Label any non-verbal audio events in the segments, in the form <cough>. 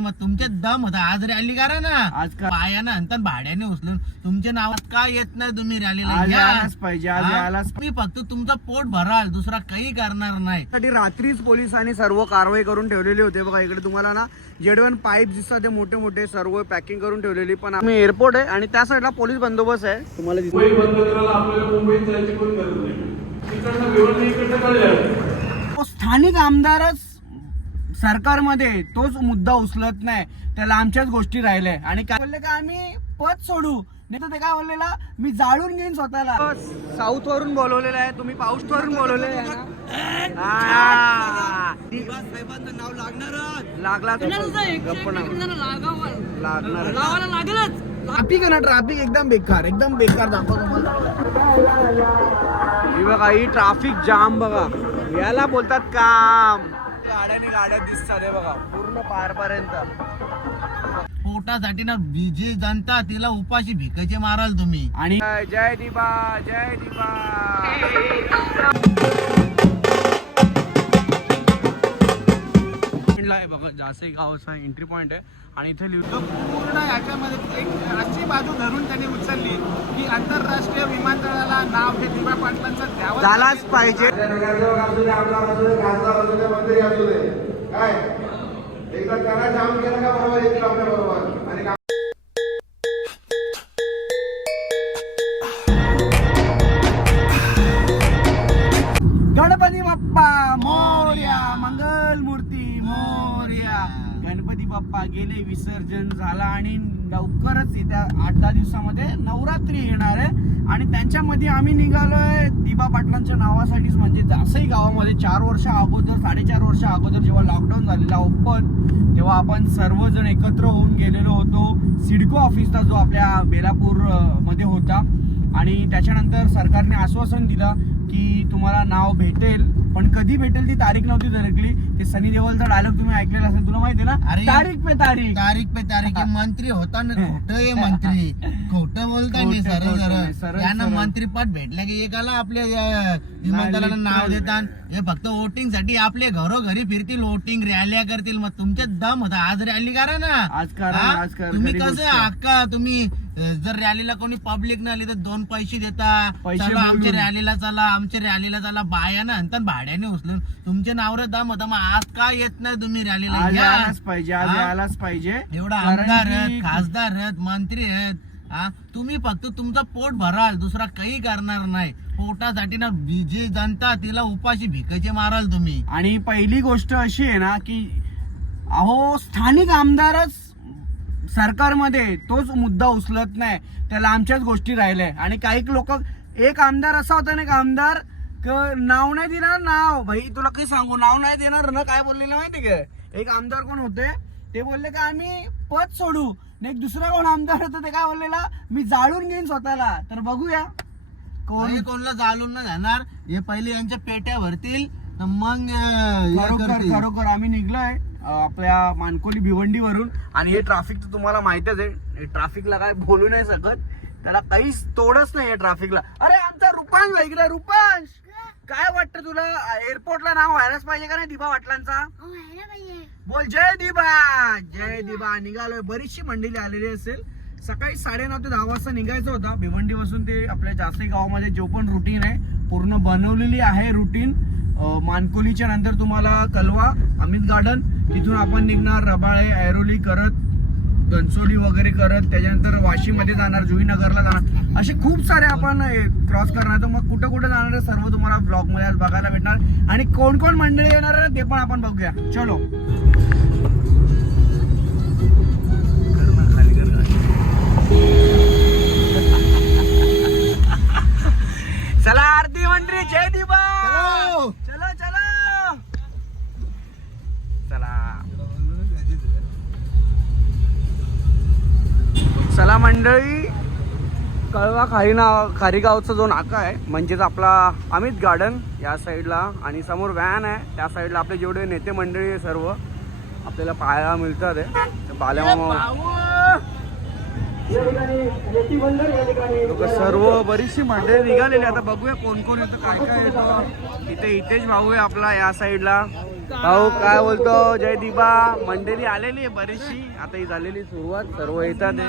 मग तुमच्या दम होता. आज रॅली करा ना. आज का- पायानं अंतर भाड्याने उचलून. तुमच्या नावात का येत नाही तुम्ही रॅलीला आज या. यायलाच पाहिजे, आज हा? यायलाच तुम्ही फक्त तुमचं पोट भराल. दुसरा काही करणार नाही. साठी रात्रीच पोलिसांनी सर्व कारवाई करून ठेवलेली होते. बघा इकडे तुम्हाला ना जेडवन पाईप दिसतात. ते मोठे मोठे सर्व पॅकिंग करून ठेवलेली पण आम्ही एअरपोर्ट आहे. आणि त्या साईडला पोलीस बंदोबस्त आहे. तुम्हाला दिसतं. मुंबई बंद करायला आपल्याला मुंबईत जायची कोण गरज नाही. तिकडनं विवरण इकडनं कळलं. तो स्थानिक आमदारच सरकारमध्ये तोच मुद्दा उचलत नाही. त्याला आमच्याच गोष्टी राहिल्या. आणि काय बोलले का आम्ही? पद सोडू. नाही तर ते काय बोललेला? मी जाळून घेईन स्वतःला. साऊथ वरून बोलवलेलं आहे. तुम्ही पाऊस वरून बोलवलेलं आहे. नाव लागणार लागला ट्राफिक आहे. ना ट्राफिक एकदम बेकार एकदम बेकार दाखवतो तुम्हाला ही बघा ही ट्राफिक जाम बघा. याला बोलतात काम. गाड्याने गाड्या दिसतात हे बघा पूर्ण पारपर्यंत पोटासाठी ना जी जनता तिला उपाशी भिकाचे माराल तुम्ही आणि जय दिबा जय दिबा आहे बघा जासई गावाचा एंट्री पॉइंट आहे. आणि इथे लिहितो पूर्ण याच्यामध्ये एक अशी बाजू धरून त्यांनी उचलली की आंतरराष्ट्रीय विमानतळाला नाव हे दिवा पाटलांचं द्यावं झालाच पाहिजे. असू असू असू असू काय? एकदा करा जाम केलं का बरोबर? येतील आपल्या बरोबर आणि बाप्पा मोर्या मंगल मूर्ती मोर्या. गणपती बाप्पा गेले विसर्जन झाला आणि लवकरच येत्या आठ दहा दिवसामध्ये नवरात्री येणार आहे. आणि त्यांच्यामध्ये आम्ही निघालोय दिबा पाटलांच्या नावासाठीच. म्हणजे जासई गावामध्ये चार वर्ष अगोदर साडेचार वर्ष अगोदर जेव्हा लॉकडाऊन झालेला ओपन तेव्हा आपण सर्वजण एकत्र होऊन गेलेलो होतो. सिडको ऑफिसचा जो आपल्या बेलापूरमध्ये होता. आणि त्याच्यानंतर सरकारने आश्वासन दिलं की तुम्हाला नाव भेटेल. पण कधी भेटेल ती तारीख नव्हती धरकली ते सनी देवलचा डायलॉग तुम्ही ऐकलेला असेल तुला माहिती ना? अरे, तारीख पे तारीख. तारीख पे तारीख. हे मंत्री होता ना खोट आहे मंत्री. खोट बोलताय मी खोटं, सरळ. यांना सरळ. मंत्रीपद भेटलं की एकाला आपल्या विमानतळाला नाव. देतात. हे फक्त वोटिंगसाठी आपले घरोघरी फिरतील वोटिंग रॅल्या करतील. मग तुमच्या दम होता. आज रॅली करा ना. आज करा, हा? तुम्ही कसं. अक्का तुम्ही जर रॅलीला कोणी पब्लिक नाही आली तर दोन पैसे देता. पैसे चला आमच्या बोलून. रॅलीला चला आमच्या रॅलीला चला. बायानं अंतर भाड्याने उचलून. तुमचे नावर दम होता मग आज का येत नाही तुम्ही रॅलीला? आज या. यायलाच पाहिजे आज हा? यायलाच पाहिजे. एवढा कारण आमदार की- आहेत खासदार आहेत मंत्री आहेत हा? तुम्ही फक्त तुमचं पोट भराल दुसरा काही करणार नाही. पोटासाठी ना जी जनता तिला उपाशी भिकाचे माराल तुम्ही. आणि पहिली गोष्ट अशी आहे ना की अहो स्थानिक आमदारच सरकारमध्ये तोच मुद्दा उचलत नाही. त्याला आमच्याच गोष्टी राहिल्या. आणि काही लोक एक आमदार असा होता ना एक आमदार क- नाव नाही देणार नाव. भाई तुला काही सांगू नाव नाही देणार. ना काय बोललेलं माहिती का? एक आमदार कोण होते? ते बोलले का आम्ही पद सोडू. एक दुसरा कोण आमदार होता ते काय बोललेला मी जाळून घेईन स्वतःला. तर बघूया. कोण? कोणी कोणाला चालून नाही जाणार? हे पहिले यांच्या पेट्या भरतील तर मग खरोखर. खरोखर आम्ही निघलोय. आपल्या मानकोली भिवंडीवरून. आणि हे ट्रॅफिक तर तुम्हाला माहितच आहे. ट्रॅफिकला काय बोलू नाही शकत. त्याला काहीच तोडच नाही ट्रॅफिकला अरे आमचा रुपांश ऐकला रुपांश! काय वाटतं तुला? एअरपोर्टला नाव व्हायलाच पाहिजे का नाही दिबा वाटलांचा? बोल जय दिबा जय दिबा निघालोय. बरीचशी मंडळी आलेली असेल. सकाळी साडेनऊ ते दहा वाजता निघायचं होता. भिवंडी पासून ते आपल्या जास्ती गावामध्ये जो पण रुटीन आहे. पूर्ण बनवलेली आहे रुटीन मानकोलीच्या नंतर तुम्हाला कलवा अमित गार्डन तिथून आपण निघणार रबाळे ऐरोली करत घनसोली वगैरे करत त्याच्यानंतर वाशीमध्ये जाणार जुईनगरला जाणार. असे खूप सारे आपण क्रॉस करणार. तर मग कुठं कुठं जाणार सर्व तुम्हाला ब्लॉगमध्ये आज बघायला भेटणार. आणि कोण कोण मंडळी येणार आहे ते पण आपण बघूया. चलो. <laughs> चला आरती मंत्री जय दिबा चला मंडळी कळवा खारी नाव खारीगावचा जो नाका आहे म्हणजेच आपला अमित गार्डन या साईडला आणि समोर व्हॅन आहे. त्या साईडला आपले जेवढे नेते मंडळी आहे सर्व आपल्याला पाहायला मिळतात आहे तर बाल्यामामा सर्व बरीचशी मंडळी निघालेली आता बघूया कोण कोण येतं काय काय येतं. इथे इथेच भाऊ आहे आपला या साईडला भाऊ काय बोलतो? जय दिबा. मंडळी आलेली आहे बरीचशी. आता ही झालेली सुरुवात. सर्व येतात.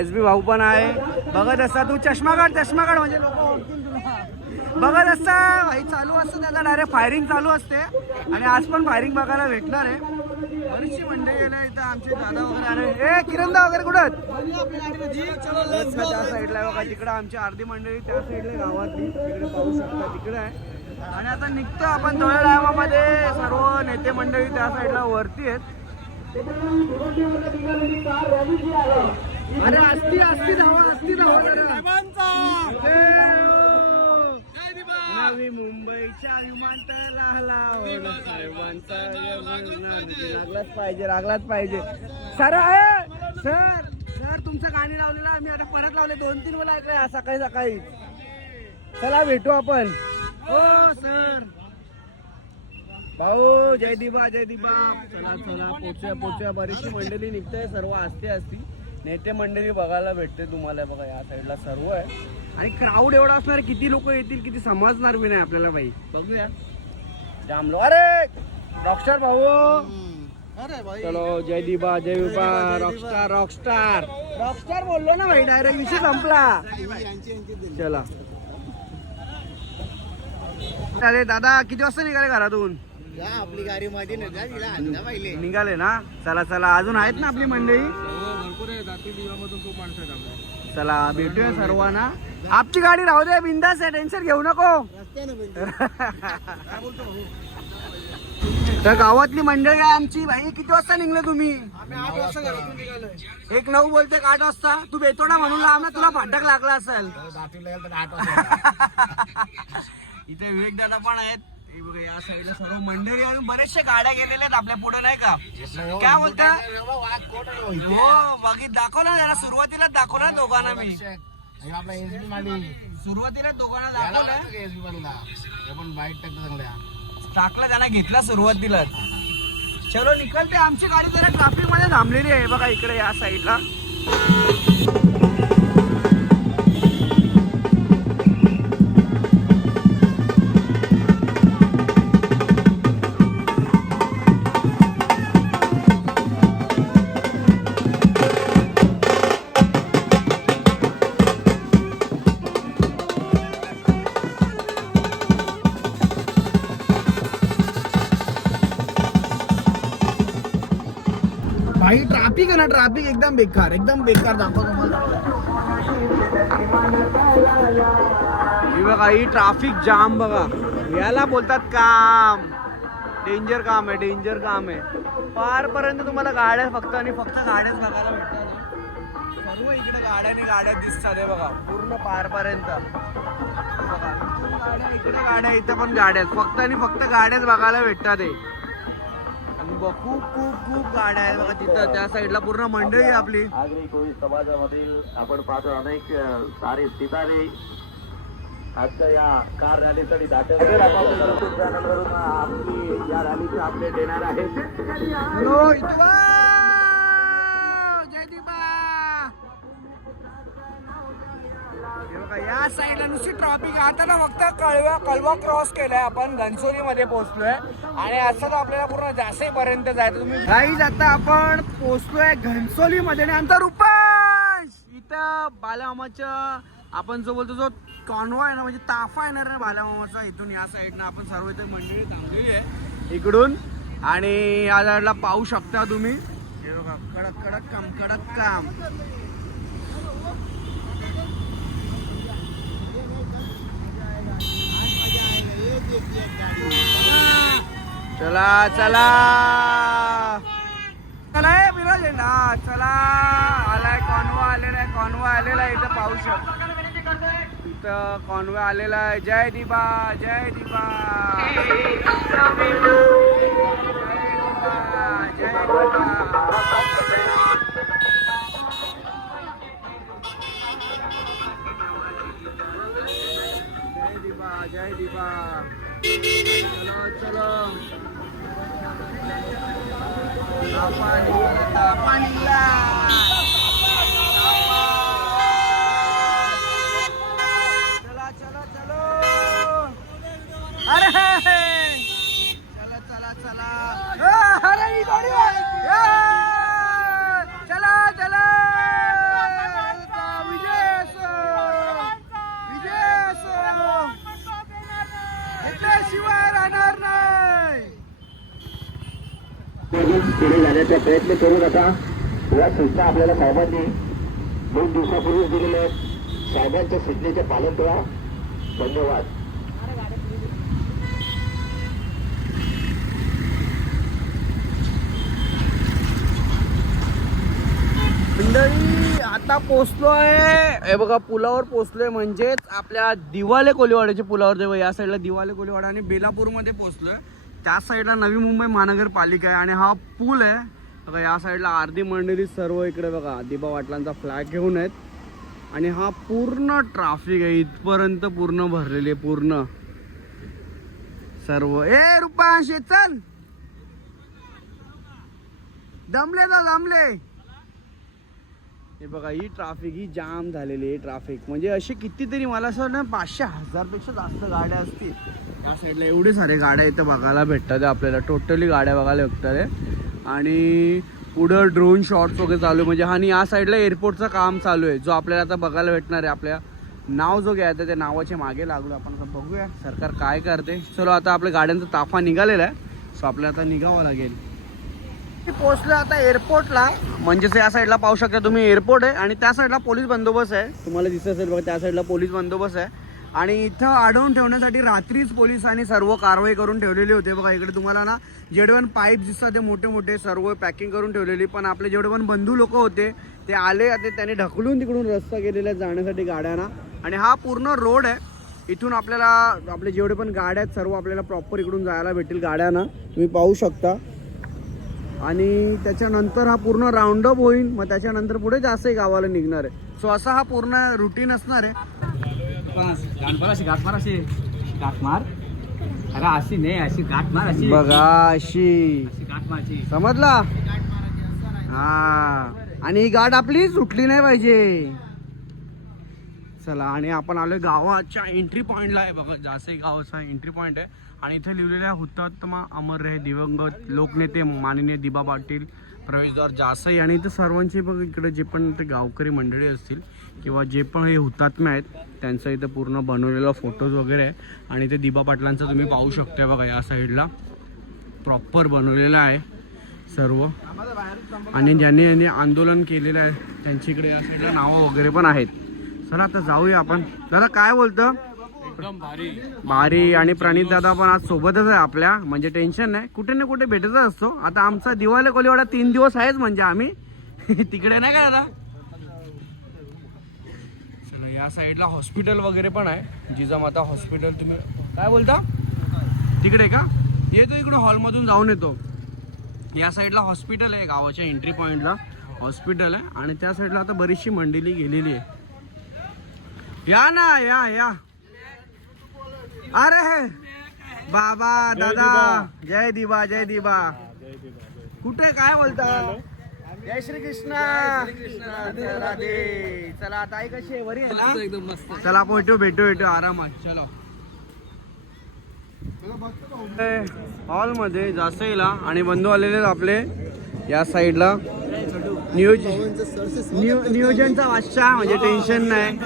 एस बी भाऊ पण आहे. बघत असता तू. चष्मा काढ चष्मा काढ म्हणजे लोक ओळखतील बघत असता भाई चालू असतं त्याचा. डायरेक्ट फायरिंग चालू असते. आणि आज पण फायरिंग बघायला भेटणार आहे. बरीचशी मंडळी येणार इथं. आमचे दादा वगैरे आले. ए किरणदा वगैरे कुठं? त्या साईडला आहे बघा तिकडे आमची अर्धी मंडळी त्या साईडला गावातली. तिकडे पाहू शकता तिकडे आहे. आणि आता निघतो आपण थोड्या टायमामध्ये सर्व नेते मंडळी त्या साईडला वरती आहेत. अरे असती असती धावा असती धावा. मुंबईच्या विमानतळाला पाहिजे. लागलाच पाहिजे सर आहे सर सर तुमचं गाणी लावलेलं आम्ही आता परत लावले. दोन तीन वेळा ऐकलंय. आज सकाळी सकाळी. चला भेटू आपण. हो सर. भाऊ जय दिबा जय दिबा चला चला. पोचूया पोचूया बरीचशी मंडळी निघते सर्व असते असती नेते मंडळी बघायला भेटते तुम्हाला बघा या साईडला सर्व आहे. आणि क्राऊड एवढा असणार किती लोक येतील किती समजणार बी नाही आपल्याला बाई. बघूया. जाम लो अरे! रॉकस्टार भाऊ. अरे भाई चलो जय दिबा जय दिबा रॉकस्टार रॉकस्टार रॉकस्टार बोललो ना भाई डायरेक्ट विषय संपला. चला. अरे दादा किती वाजता निघाले घरातून? आपली गाडी मध्ये निघाले ना? चला चला अजून आहेत ना आपली मंडळी? आपल्या. चला भेटूया सर्वांना. आपची गाडी राहू दे बिंदास आहे टेन्शन घेऊ नको. <laughs> तर गावातली मंडळी आहे आमची. भाई किती वाजता निघले तुम्ही? एक नऊ बोलते आठ वाजता? तू बेतोडा म्हणून तुला फाटक लागला असेल. <laughs> इथे विवेक दादा पण आहेत. हे बघा या साईडला सर्व मंडळी अजून बरेचशे गाड्या गेलेल्या आहेत आपल्या पुढे नाही का? काय बोलता? हो बाकी दाखवलं ना जरा सुरुवातीला दाखवलं दोघांना मी. आपला एसबी माली सुरुवातीला दोघांना दाखवलं एसबी मालीला पण चांगल्या टाकलं त्यांना घेतला सुरुवातीला. चलो निकलते. आमची गाडी जरा ट्रॅफिकमध्ये थांबलेली आहे. बघा इकडे या साईडला. ट्रॅफिक आहे ना ट्रॅफिक एकदम बेकार एकदम बेकार दाखव तुम्हाला. ही बघा ही ट्रॅफिक जाम बघा. याला बोलतात काम. डेंजर काम आहे डेंजर काम आहे. पारपर्यंत तुम्हाला गाड्या फक्त आणि फक्त गाड्याच बघायला भेटतात. सर्व इकडे गाड्याने गाड्या दिसतात बघा. पूर्ण पारपर्यंत. बघा गाड्या इकडे गाड्या इथं पण गाड्या फक्त आणि फक्त गाड्याच बघायला भेटतात आहे आणि ब- खूप खूप खूप गाड्या आहेत बघा तिथं. त्या साईडला पूर्ण मंडळी आहे आपली. नागरिक कोळी समाजामधील आपण पाहतो अनेक सारे सितारे आजच्या या कार रॅलीसाठी दाखल चॅनलवरून आपली या रॅलीचे अपडेट येणार आहेत ट्रॉफिक आता ना फक्त कळवा कळवा क्रॉस केलाय आपण. घनसोलीमध्ये पोहोचलोय. आणि असं आपल्याला पूर्ण जासे पर्यंत जायचं. तुम्ही गाईज आता आपण पोहोचलोय घनसोली मध्ये आणि आमचा रुपेश! इथं बालामाच्या आपण जो बोलतो जो कॉन्वा आहे ना म्हणजे ताफा येणार ना बालामामाचा इथून या साईडनं आपण सर्व इथे मंडळी थांबलेली आहे. इकडून. आणि या साईडला पाहू शकता तुम्ही. कडक कडक काम कडक काम. चला चला. चला विराज आहे ना. चला. आलाय कॉन्वा आलेला आहे. कॉन्वा आलेला आहे इथं पाहू शकतो इथं कॉन्वा आलेला आहे. जय दिबा जय दिबा. जय दिबा जय दिबा. जय दिबा जय दिबा चलो चलो तापा निघला, तापा निघला. चला चला चलो अरे चला चला चला प्रयत्न करू नका या सूचना आपल्याला साहेबांनी दोन दिवसापूर्वीच दिलेल्या आहेत. साहेबांच्या सूचनेचे पालन करा. धन्यवाद. मंडळी आता पोचलो आहे. हे बघा पुलावर पोचलोय म्हणजेच आपल्या दिवाले कोलीवाड्याच्या पुलावर. जेव्हा या साईडला दिवाले कोलीवाडा आणि बेलापूरमध्ये पोचलोय. त्या साईडला नवी मुंबई महानगरपालिका आहे आणि हा पूल आहे. बघा या साईडला अर्धी मंडळी सर्व इकडे बघा दिबा वाटलांचा फ्लॅग घेऊन आहेत. आणि हा पूर्ण ट्राफिक आहे इथपर्यंत पूर्ण भरलेली आहे पूर्ण. सर्व. ए रुपांश चल. दमले तर दमले. हे बघा ही ट्राफिक ही जाम झालेली आहे ट्राफिक म्हणजे असे कितीतरी मला असं ना पाचशे हजारपेक्षा जास्त गाड्या असतील. या साईडला एवढे सारे गाड्या इथं बघायला भेटतात आपल्याला. टोटली गाड्या बघायला भेटतात. आणि पुढं ड्रोन शॉट्स वगैरे चालू आहे. म्हणजे हा आणि या साईडला एअरपोर्टचं काम चालू आहे. जो आपल्याला आता बघायला भेटणार आहे. आपल्या नाव जो घ्यायचं त्या नावाच्या मागे लागलो. आपण आता बघूया सरकार काय करते. चलो आता आपल्या गाड्यांचा ताफा निघालेला आहे. सो आपल्याला आता निघावं लागेल. पोहोचलं आता एअरपोर्टला म्हणजेच या साईडला पाहू शकता तुम्ही एअरपोर्ट आहे. आणि त्या साईडला पोलीस बंदोबस्त आहे. तुम्हाला दिसत असेल बघा त्या साईडला पोलीस बंदोबस्त आहे. आणि इथं अडवून ठेवण्यासाठी रात्रीच पोलिसांनी सर्व कारवाई करून ठेवलेली होती. बघा इकडे तुम्हाला ना जेवढे पण पाईप दिसतात ते मोठे मोठे सर्व पॅकिंग करून ठेवलेली. पण आपले जेवढे पण बंधू लोक होते ते आले ते त्यांनी ढकलून तिकडून रस्ता केलेला आहे जाण्यासाठी गाड्यांना. आणि हा पूर्ण रोड आहे. इथून आपल्याला आपले जेवढे पण गाड्या आहेत सर्व आपल्याला प्रॉपर इकडून जायला भेटेल गाड्यांना. तुम्ही पाहू शकता. आणि त्याच्यानंतर हा पूर्ण राऊंडअप होईल. मग त्याच्यानंतर पुढे जास्तही गावाला निघणार आहे. सो असा हा पूर्ण रुटीन असणार आहे. अशी गाठ मार अशी. गाठ मार अरे अशी नाही अशी गाठ मार अशी. बघा अशी. अशी गाठ मारची समजला? हा. आणि ही गाठ आपली सुटली नाही पाहिजे. चला आणि आपण आलोय गावाच्या एंट्री पॉइंटला आहे बघा जास्त गावाचा एंट्री पॉइंट आहे. आणि इथे लिहिलेलं आहे हुतात्मा अमर रहे दिवंगत लोकनेते माननीय दिबा पाटील. प्रवेशद्वार जासई आणि इथं सर्वांचे बघ इकडे जे पण ते गावकरी मंडळी असतील किंवा जे पण हे हुतात्मे आहेत त्यांचं इथं पूर्ण बनवलेला फोटोज वगैरे आहे आणि ते दिबा पाटलांचं तुम्ही पाहू शकता बघा या साईडला प्रॉपर बनवलेलं आहे सर्व. आणि ज्यांनी यांनी आंदोलन केलेलं आहे त्यांची इकडे या साईडला नावं वगैरे पण आहेत. चला आता जाऊया आपण. दादा काय बोलतं? भारी. आणि प्रणित दादा पण आज सोबतच आहे आपल्या. म्हणजे टेन्शन नाही. कुठे ना कुठे भेटतच असतो. आता आमचा दिवाळी कोलीवाडा तीन दिवस आहेच म्हणजे आम्ही. <laughs> तिकडे नाही का दादा? चला या साईडला हॉस्पिटल वगैरे पण आहे. जिजामाता हॉस्पिटल तुम्ही काय बोलता? तिकडे का? येतो इकडे हॉलमधून जाऊन येतो. या साईडला हॉस्पिटल आहे गावाच्या एंट्री पॉईंटला हॉस्पिटल आहे. आणि त्या साईडला आता बरीचशी मंडळी गेलेली आहे. या ना या या. अरे बाबा दादा जय दिबा जय दिबा कुठे काय बोलता? जय श्री कृष्ण चला आता आई कशी आहे? बरी आहे ना? चला आपण भेटू भेटू भेटू आरामात. चलो. हॉलमध्ये जासईला आणि बंधू आलेले आपले या साईडला. नियोजन नियो- नियोजनचा वाचा म्हणजे टेन्शन नाही.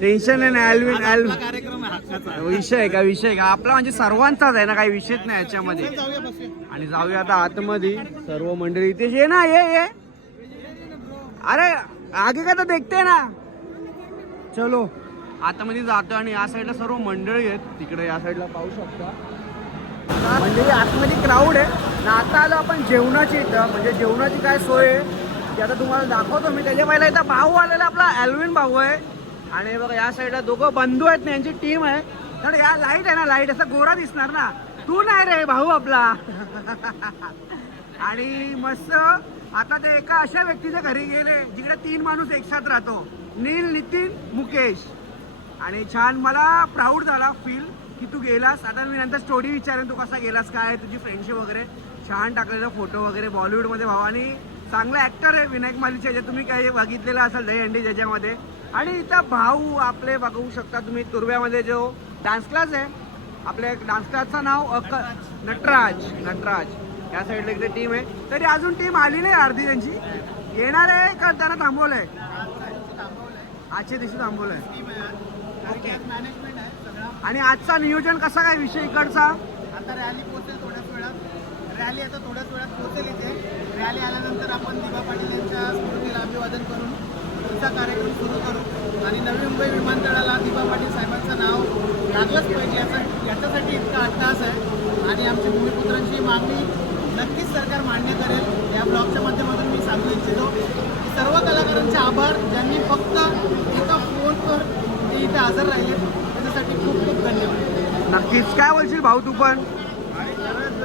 टेन्शन नाही ना ॲल्विन ॲल विषय आहे का? विषय का? आपला म्हणजे सर्वांचाच आहे ना काही विषयच नाही याच्यामध्ये. आणि जाऊया आता आतमध्ये. सर्व मंडळी इथे ये ना ये ये. अरे आगे का तर देखते ना? चलो. आतमध्ये जातो आणि या साईडला सर्व मंडळी आहेत. तिकडे या साईडला पाहू शकता. म्हणजे आतमध्ये क्राऊड आहे. ना आता आलो आपण जेवणाची इथं म्हणजे जेवणाची काय सोय आहे? ते आता तुम्हाला दाखवतो मी. त्याच्या पहिला इथं भाऊ आलेला आपला ॲल्विन भाऊ आहे. आणि बघा या साईडला दोघं बंधू आहेत ना यांची टीम आहे. तर या लाइट आहे ना लाइट असा गोरा दिसणार ना. तू नाही रे भाऊ आपला. <laughs> आणि मस्त आता ते एका अशा व्यक्तीच्या घरी गेले जिकडे तीन माणूस एकसाथ राहतो. नील नितीन मुकेश. आणि छान मला प्राऊड झाला फील की तू गेलास. आता मी नंतर स्टोरी विचारेन तू कसा गेलास काय तुझी फ्रेंडशिप वगैरे. छान टाकलेला फोटो वगैरे बॉलिवूडमध्ये भाऊ आणि चांगला ॲक्टर आहे विनायक मालीचे जे तुम्ही काही बघितलेलं असाल दही अंडी ज्याच्यामध्ये. आणि इथं भाऊ आपले बघू शकता तुम्ही तुर्व्यामध्ये जो डान्स क्लास आहे. आपल्या डान्स क्लासचं नाव अक नटराज. नटराज या साईडला इकडे टीम आहे. तरी अजून टीम आली नाही अर्धी त्यांची. येणार आहे का त्यांना थांबवलंय? आजच्या दिवशी थांबवलंय. ओके मॅनेजमेंट आहे सगळं आणि आजचा नियोजन कसा काय विषय इकडचा? आता रॅली पोहोचेल थोड्याच वेळात. रॅली आता थोड्याच वेळात पोहोचेल इथे. रॅली आल्यानंतर आपण दिबा पाटील यांच्या स्मृतीला अभिवादन करून पुढचा कार्यक्रम सुरू करू. आणि नवी मुंबई विमानतळाला दिबा पाटील साहेबांचं नाव लागलंच पाहिजे याचा याच्यासाठी इतका अट्टहास आहे. आणि आमच्या भूमिपुत्रांची मागणी नक्कीच सरकार मान्य करेल. या ब्लॉगच्या माध्यमातून मी सांगू इच्छितो की सर्व कलाकारांचे आभार. ज्यांनी फक्त एका फोनवर ते इथे हजर राहिले त्याच्यासाठी खूप खूप धन्यवाद. नक्कीच. काय बोलशील भाऊ तू पण? आणि खरंच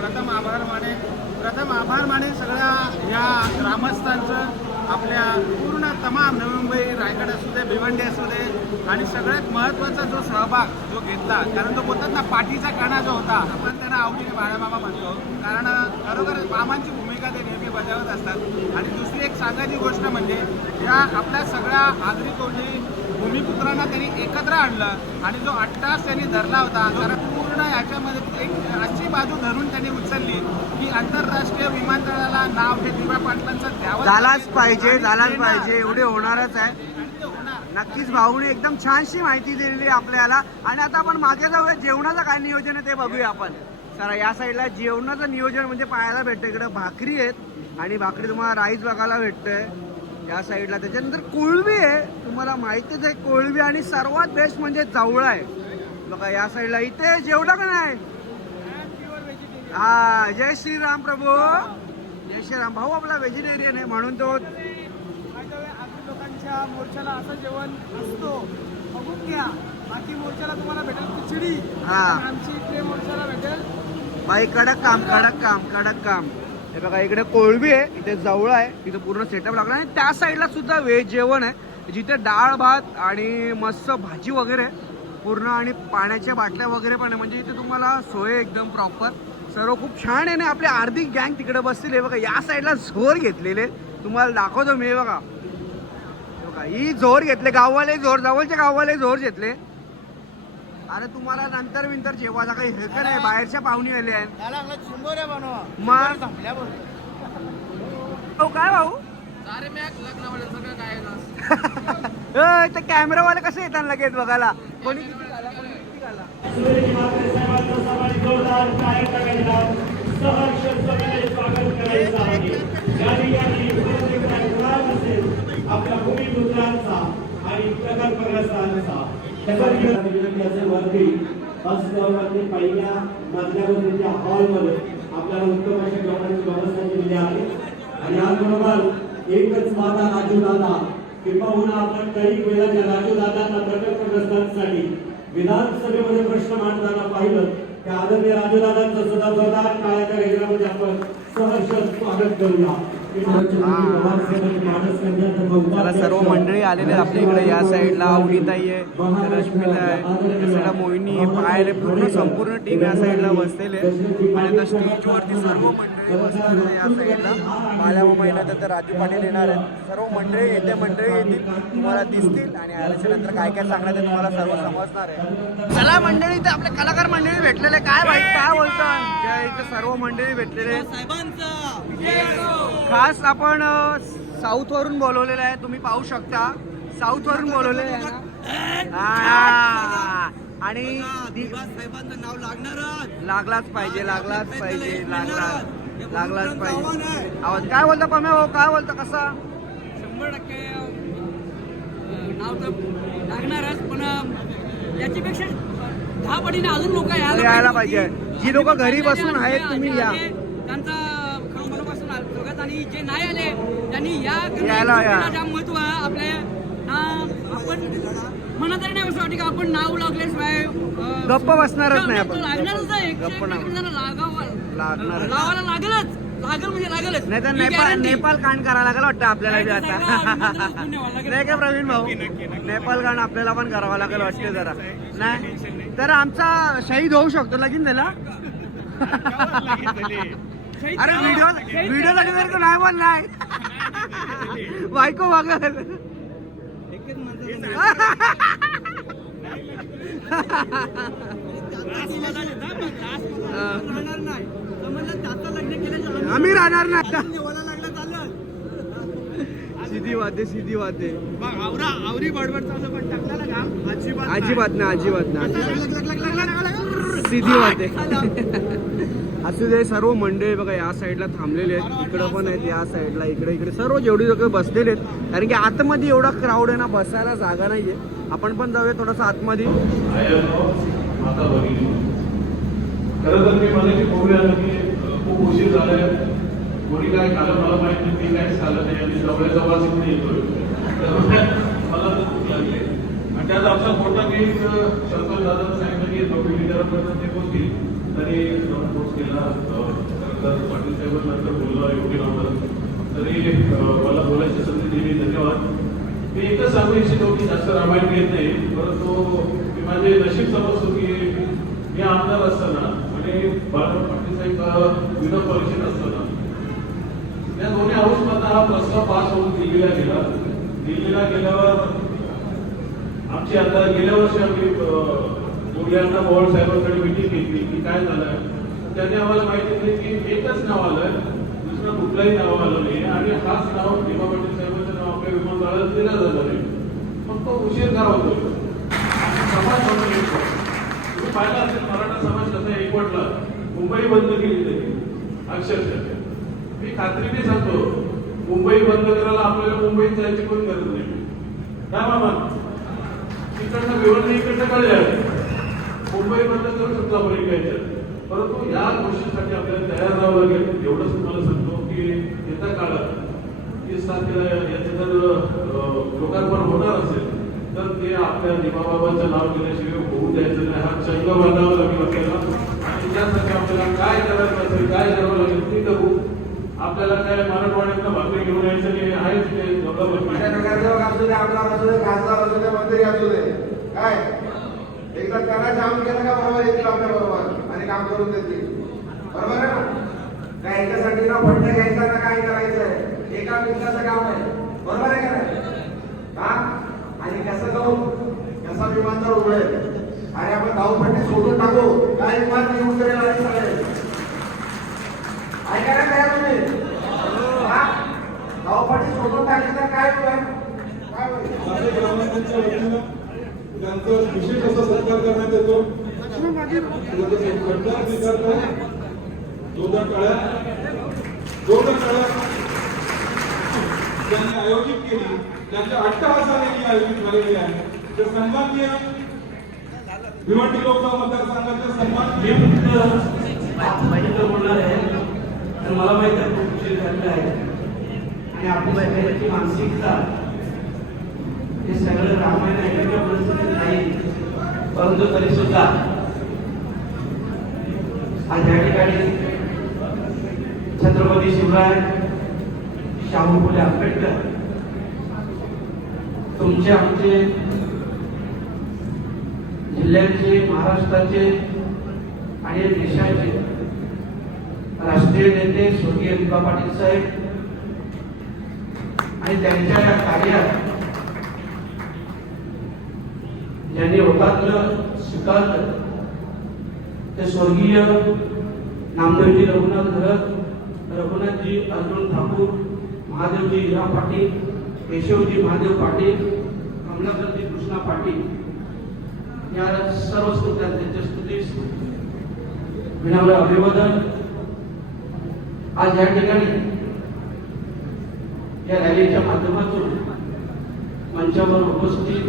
प्रथम आभार माने प्रथम आभार माने सगळ्या या ग्रामस्थांचं आपल्या पूर्ण तमाम नवी मुंबई रायगड असू दे भिवंडी असू दे आणि सगळ्यात महत्त्वाचा जो सहभाग जो घेतला कारण तो बोलतात ना पाठीचा कणा जो होता आपण त्यांना आवडीने बाळामामा म्हणतो. कारण खरोखर मामांची भूमिका ते नेहमी बजावत असतात. आणि दुसरी एक सांगायची गोष्ट म्हणजे या आपल्या सगळ्या आदरी कोणी भूमिपुत्रांना त्यांनी एकत्र आणलं आणि जो अट्टास त्यांनी धरला होता कारण पूर्ण याच्यामध्ये एक अशी बाजू धरून त्यांनी उचलली की आंतरराष्ट्रीय विमानतळाला नाव हे दिव्या पाटलांचं द्यावं. झालाच. पाहिजे झालाच. पाहिजे एवढे होणारच आहे. नक्कीच भाऊने एकदम छानशी माहिती दिलेली आपल्याला. आणि आता आपण मागे जाऊया जेवणाचं काय नियोजन आहे ते बघूया आपण. सर या साईडला जेवणाचं नियोजन म्हणजे पाहायला भेटतं इकडे भाकरी आहेत. आणि भाकरी तुम्हाला राईस बघायला भेटतंय. या साईडला त्याच्यानंतर कोळंबी आहे. तुम्हाला माहितीच आहे कोळंबी आणि सर्वात बेस्ट म्हणजे जवळा आहे. बघा या साईडला इथे जेवढा का नाही? हा जय श्रीराम प्रभू. जय श्रीराम. भाऊ आपला व्हेजिटेरियन आहे म्हणून तो लोकांच्या मोर्चाला असं जेवण असतो बघून घ्या. बाकी मोर्चाला तुम्हाला भेटेल खिचडी. हा. आमची इकडे मोर्चाला भेटेल बाई कडक काम कडक काम कडक काम. हे बघा इकडे कोळबी आहे इथे जवळ आहे. इथे पूर्ण सेटअप लागला आणि त्या साईडला सुद्धा व्हेज जेवण आहे. जिथे डाळ भात आणि मस्त भाजी वगैरे आहे. पूर्ण आणि पाण्याच्या बाटल्या वगैरे पण आहे. म्हणजे इथे तुम्हाला सोय एकदम प्रॉपर सर्व खूप छान आहे ना आपली अर्धी गँग तिकडे बसलेली आहे बघा या साईडला झोर घेतलेले. तुम्हाला दाखवतो मी हे बघा. हे बघा ही जोर घेतले. गाववाले जोर जवळचे गाववाले जोर घेतले. अरे तुम्हाला नंतर विंतर जेवायला काही हे का नाही. बाहेरच्या पाहुणी आले आहेत. मग भाऊ? काय भाऊ <laughs> ए, ते कॅमेरावाले कसे येतात लगेच बघायला? कोणी किती घाला, कोणी किती घाला. आपल्या भूमिपुत्रांचा आणि प्रकल्पग्रस्तांचा वरती बसवरती पहिल्या मजल्यावरती हॉलमध्ये आपल्याला उत्तम अशा जेवणाची व्यवस्था केलेली आहे आणि याचबरोबर एकच माता राजू दादा किंबहुना आपण काही वेळाच्या राजू दादांना प्रकल्पग्रस्तांसाठी विधानसभेमध्ये प्रश्न मांडताना पाहिलं की आदरणीय राजू दादांचं सुद्धा जोरदार काळाच्या गजरामध्ये आपण सहर्ष स्वागत करूया. मला सर्व मंडळी आलेले आपल्या इकडे या साईडला आवडीताई आहे रश्मिता आहे साईडला मोहिनी आहे पायल पूर्ण संपूर्ण टीम या साईडला बसलेले आणि आता स्टेजवरती सर्व मंडळी बसणार आहे या साईडला बाल्या महिन्यात आता राजू पाटील येणार आहेत. सर्व मंडळी येते मंडळी येतील. तुम्हाला दिसतील आणि आल्याच्यानंतर काय काय सांगणार ते तुम्हाला सर्व समजणार आहे. चला मंडळी इथे आपले कलाकार मंडळी भेटलेले काय भाई काय बोलतात? इथे सर्व मंडळी भेटलेले खास आपण साऊथ वरून बोलवलेलं आहे. तुम्ही पाहू शकता. साऊथ वरून बोलवलेलं आहे. ना. आणि दि- साहेबांचं नाव लागणारच. लागलाच पाहिजे लागलाच पाहिजे लागला लागलाच पाहिजे. आवाज काय बोलता पम्या भाऊ? काय बोलता? कसा? शंभर टक्के नाव तर लागणारच पण याच्यापेक्षा दहा पटीने अजून लोक यायला पाहिजे. जी लोकं घरी बसून आहेत, तुम्ही या. त्यांचा खरं मनापासून स्वागत आणि जे नाही आले त्यांनी या. जाम महत्त्व आहे आपल्या आपण तरी नाही असं वाटतं की आपण नाव लागल्याशिवाय अं, गप्प बसणारच नाही आपण. लागणारच गप्प लागावं. लागणारच. लावायला लागलच. लागल म्हणजे लागलच. नाही तर नेपाळ. नेपाळ कांड करायला लागेल वाटतं आपल्याला बी आता. नाही का प्रवीण भाऊ? नेपाळ कांड आपल्याला पण करावं लागेल वाटते जरा. नाही तर आमचा शहीद होऊ शकतो लगीन शहीद अरे. व्हिडिओ व्हिडिओ तो नाही पण नाही बायको बघल राहणार आम्ही राहणार नाही चाललं सिधी वादे सिधी वादे मग आवरा आवरी बडबड चालू पण टाकला घाम अजिबात अजिबात ना अजिबात ना. सीधी होते असू दे सर्व मंडळी बघा या साईडला थांबलेले आहेत इकडं पण आहेत या साईडला इकडे इकडे सर्व जेवढी लोक बसलेले आहेत कारण की आतमध्ये एवढा क्राऊड आहे ना बसायला जागा नाहीये आपण पण जाऊया थोडंसं आतमध्ये खूप उशीर झालाय. कोणी काय झालं मला माहीत नाही मी काहीच खाल्लं नाही. आणि जवळच्या वास इकडे येतोय. मला तर खूप लागले. आणि त्यात आमचा मोठा मी शंकर दादा सांगितलं की दोघे लिडरपर्यंत ते पोहोचतील. तरी जाऊन पोच केला अं, पाटील साहेब नंतर बोलला योग्य नव्हतं तरी मला बोलायची संधी दिली. धन्यवाद. मी एकच सांगू इच्छितो की जास्त रामायण घेत नाही. परंतु मी माझे नशीब समजतो की मी आमदार असताना आणि म्हणजे बाळासाहेब पाटील साहेब विधान परिषद असताना त्या दोन्ही हाऊसमधला हा प्रस्ताव पास होऊन दिल्लीला गेला. दिल्लीला गेल्यावर आमची आता गेल्या वर्षी आम्ही मुलांना पवार साहेबांकडे मिटिंग घेतली की काय झालं? त्यांनी आम्हाला माहिती दिली की एकच नाव आलं दुसरं कुठलंही नाव आलं नाही आणि हाच नाव भीमा पाटील साहेबांचं नाव आपल्या विमानतळाला दिलं जातं नाही मग तो उशीर का होतो समाज म्हणून एक होता. तुम्ही पाहिला असेल मराठा समाज कसा एकवटला मुंबई बंद केली त्यांनी अक्षरशः. मी खात्रीने सांगतो मुंबई बंद करायला आपल्याला मुंबईत जायची कोण गरज नाही. काय मामा. तिकडनं विवरण इकडनं कळले मुंबई बंद करू शकतो आपण इकडच्या परंतु या गोष्टीसाठी आपल्याला तयार राहावं लागेल. एवढंच तुम्हाला सांगतो की येत्या काळात तीस तारखेला याचे जर लोकार्पण होणार असेल. तर ते आपल्या निमाबाबांचं नाव घेण्याशिवाय होऊ द्यायचं नाही. हा चंग बांधावा लागेल आपल्याला आणि त्यासाठी आपल्याला काय करायचं असेल काय करावं लागेल ते करू आपल्याला काय मराठवाड्यातनं भाकरी घेऊन यायचं नाही आहेच ते काय? एकदा त्यांना काम केलं का बरोबर येतील आपल्या बरोबर? आणि काम करून देतील. बरोबर आहे ना? काय याच्यासाठी ना फंड घ्यायचा ना काय करायचंय? एका मिनिटाचं काम आहे. बरोबर आहे का नाही हा आणि कसं जाऊ असा विमानतळ उघडेल आणि आपण धावपट्टी सोडून टाकू. काय विमान येऊन करेल आणि सगळे ऐकायला काय तुम्ही? धावपट्टी सोडून टाकली तर काय होईल? काय होईल? माझ्या विशेष असा सत्कार करण्यात येतो. स्वीकारतो. आयोजित केली. त्यांच्या अट्टहासाने ही आयोजित झालेली आहे. तर सन्माननीय भिवंडी लोकसभा मतदारसंघाचे सन्मान हे फक्त माझ्याकडे बोलणार आहे तर मला माहीत आहे खूप उशीर झालेला आहे आणि आपली सगळ्यांची मानसिकता हे सगळं रामायण ऐकण्याच्या परिस्थितीत नाही परंतु तरी सुद्धा आज या ठिकाणी छत्रपती शिवराय शाहू फुले आंबेडकर तुमचे आमचे जिल्ह्याचे महाराष्ट्राचे आणि देशाचे राष्ट्रीय नेते स्वर्गीय विभा पाटील साहेब आणि त्यांच्या या कार्यात ज्यांनी होतातलं स्वीकारलं ते स्वर्गीय नामदेवजी रघुनाथ घरत रघुनाथजी अर्जुन ठाकूर महादेवजी हिरा पाटील केशवजी महादेव पाटील कमलाकरजी कृष्णा पाटील या सर्व स्तुत्या स्तुतीस विनम्र अभिवादन. आज या ठिकाणी या रॅलीच्या माध्यमातून मंचावर उपस्थित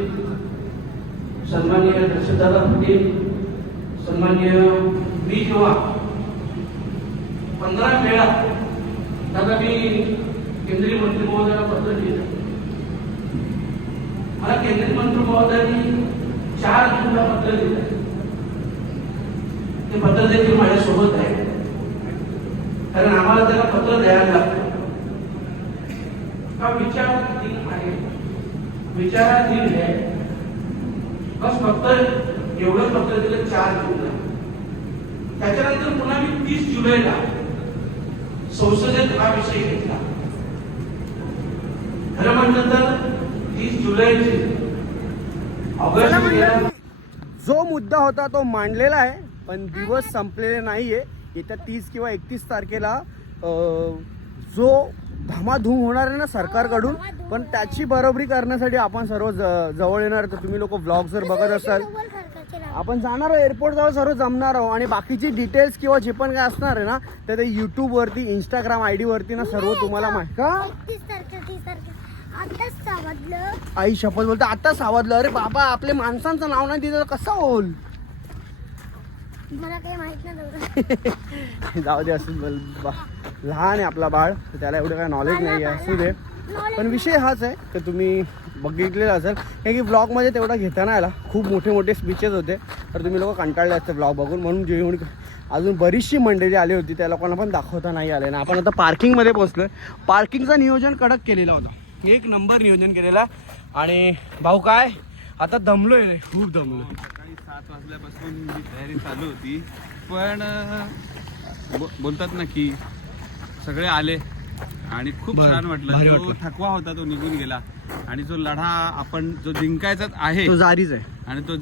सन्माननीय दर्शनदादा पाटील सन्माननीय मी जेव्हा पंधरा वेळा दादा मी केंद्रीय मंत्री महोदयाला पत्र लिहिलं. मला केंद्रीय मंत्री महोदयांनी चार जूनला पत्र दिलं ते पत्र देखील माझ्यासोबत आहे. कारण आम्हाला त्याला पत्र द्यायला लागतं. हा विचाराधीन आहे. विचाराधीन आहे. बस फक्त एवढं पत्र दिलं चार जूनला त्याच्यानंतर पुन्हा मी तीस जुलैला संसदेत हा विषय घेतला. खरं म्हटलं तर तीस जुलैची जो मुद्दा होता तो मांडलेला आहे पण दिवस संपलेले नाहीये. येत्या तीस किंवा एकतीस तारखेला जो धमाधूम होणार आहे ना सरकारकडून पण त्याची बरोबरी करण्यासाठी आपण सर्व ज- जवळ येणार तर तुम्ही लोक व्लॉग जर बघत असाल. आपण जाणार आहोत एअरपोर्ट जवळ सर्व जमणार आहोत. आणि बाकीची डिटेल्स किंवा जे पण काय असणार आहे ना ते ते यूट्यूबवरती इंस्टाग्राम आय डीवरती ना सर्व तुम्हाला माहिती का? आई शपथ बोलते आता सावधलं. अरे बाबा आपल्या माणसांचं नाव नाही दिलं कसं होईल? मला काही माहीत नाही <laughs> जाऊ दे असं बोल. बा लहान आहे आपला बाळ त्याला एवढं काय नॉलेज नाही आहे असू दे. पण विषय हाच आहे तर तुम्ही बघितलेला असेल. कारण की ब्लॉगमध्ये तेवढा घेता नाही आला खूप मोठे मोठे स्पीचेस होते. तर तुम्ही लोक कंटाळले असते ब्लॉग बघून. म्हणून जेवण अजून बरीचशी मंडळी आली होती त्या लोकांना पण दाखवता नाही आले. ना आपण आता पार्किंगमध्ये पोहोचलो आहे पार्किंगचं नियोजन कडक केलेलं होतं. एक नंबर नियोजन केलेला. आणि भाऊ काय? आता दमलोय रे. खूप दमलोय. सकाळी सात वाजल्यापासून ही तयारी चालू होती. पण बो- बोलतात ना की सगळे आले आणि खूप बरं, छान वाटलं. भारी जो वाटलं. थकवा होता तो निघून गेला. आणि जो लढा आपण जो जिंकायचाच आहे तो जारीच आहे. आणि तो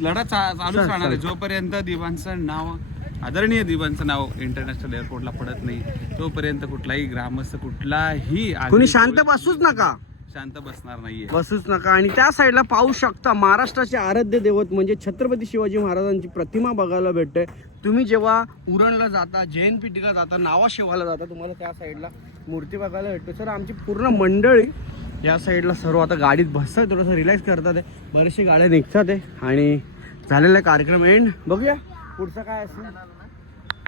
लढा चा- चालूच चाल- राहणार आहे. चाल. जोपर्यंत दिवांचं नाव आदरणीय दिवांचं नाव इंटरनॅशनल एअरपोर्टला पडत नाही. तोपर्यंत कुठलाही ग्रामस्थ कुठलाही कुणी शांत बसूच नका. शांत बसणार नाहीये. बसूच नका. आणि त्या साईडला पाहू शकता महाराष्ट्राचे आराध्य दैवत म्हणजे छत्रपती शिवाजी महाराजांची प्रतिमा बघायला भेटते. तुम्ही जेव्हा उरणला जाता जैन पिटीला जाता नावाशेवाला जाता तुम्हाला त्या साईडला मूर्ती बघायला भेटते. सर आमची पूर्ण मंडळी या साईडला सर्व आता गाडीत बसतात थोडंसं रिलॅक्स करतात. आहे बरेचशी गाड्या निघतात. आहे आणि झालेला कार्यक्रम एंड बघूया. पुढचं काय असेल?